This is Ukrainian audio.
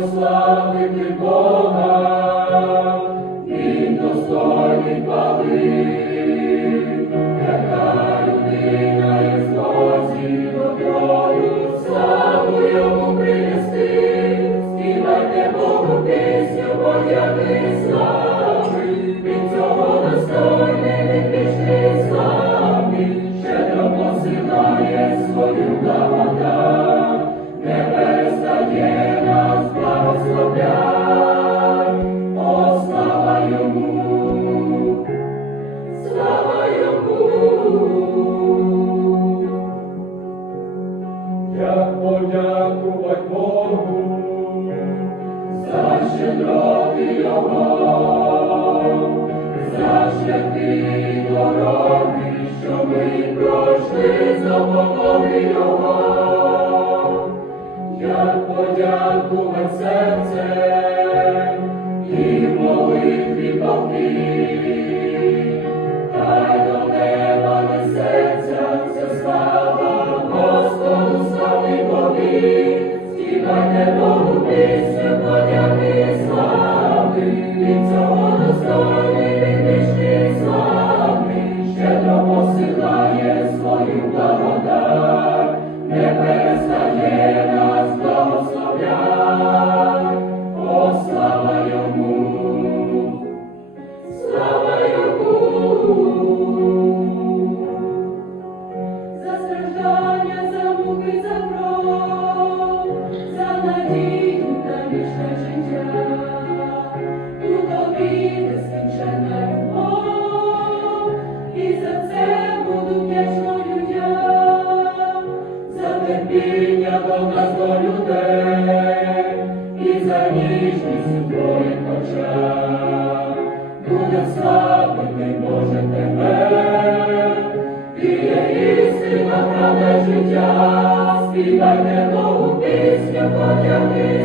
славити Бога, він достойний хвали. Яка людина є злоці доброю, славу йому принести, співайте Богу пісню, подяки слави, від цього достойний, він вічний славний, щедро свою благодать, За щедроти його, за що ми пройшли за допомоги його, як подякувати серце і в молитві палки, хай до неба несеться вся слава Господу слави Боги, співайте Богу пісню, за терпіння до нас до людей, і за ніжність у твоїх очах. Буде славити Боже тебе, і є істина, правда життя, співайте нову пісню, слави.